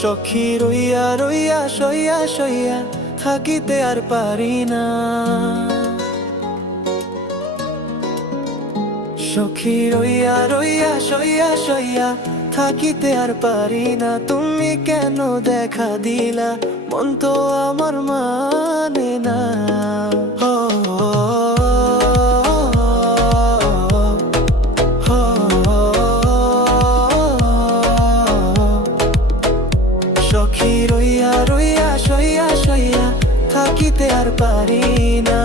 সখী রইয়া রইয়া সইয়া সইয়া থাকিতে আর পারি না। সখী রইয়া রইয়া সইয়া সইয়া থাকিতে আর পারি না। তুমি কেন দেখা দিলা, মন তো আমার মানে না। ও সখী রইয়া রইয়া সইয়া সইয়া থাকিতে আর পারি না।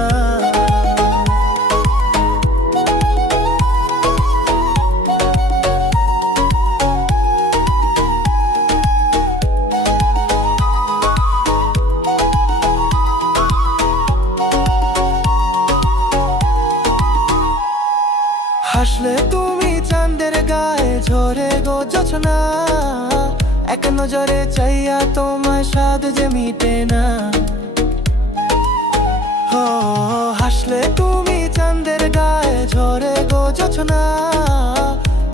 হাসলে তুমি চাঁদের গায়ে ঝরে গো জোছনা, এক নজরে চাইয়া তোমার স্বাদ যে মিটে না। ও হাসলে তুমি চাঁদের গায়ে ঝরে গো জোছনা,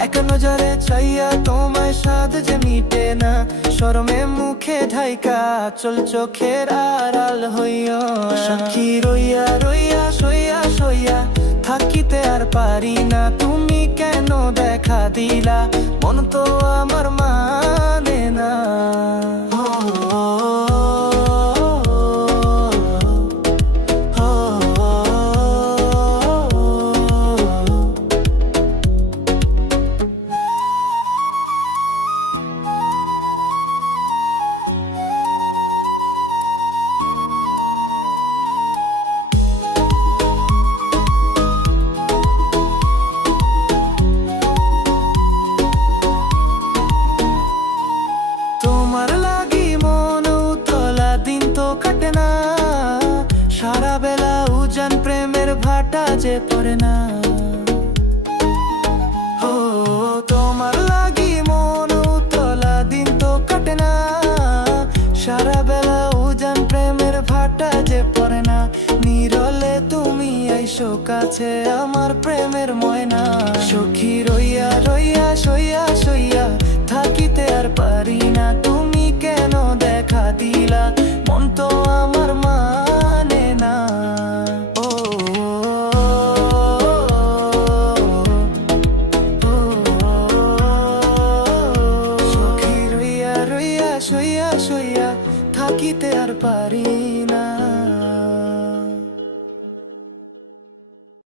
এক নজরে চাইয়া তোমার স্বাদ যে মিটে না। শরমে মুখে ঢাইকা চল চোখের আড়াল হইয়া। সখী রইয়া রইয়া সইয়া সইয়া থাকিতে আর পারি না। তুমি কেন দেখা দিলা, মন তো আমার মানে না। তোমার লাগি মন উতলা দিন তো কাটে না, সারা বেলা উজান প্রেমের ভাটা যে পড়ে না। ও তোমার লাগি মন উতলা দিন তো কাটে না, সারা বেলা উজান প্রেমের ভাটা যে পড়ে না। নীরলে তুমি আইসো কাছে আমার প্রেমের ময়না। সখী রইয়া রইয়া সইয়া সইয়া থাকিতে আর পারি না। তুমি কেন দেখা দিলা, মন তো আমার মানে না। ও সখী রইয়া রইয়া সইয়া সইয়া থাকিতে আর পারি না।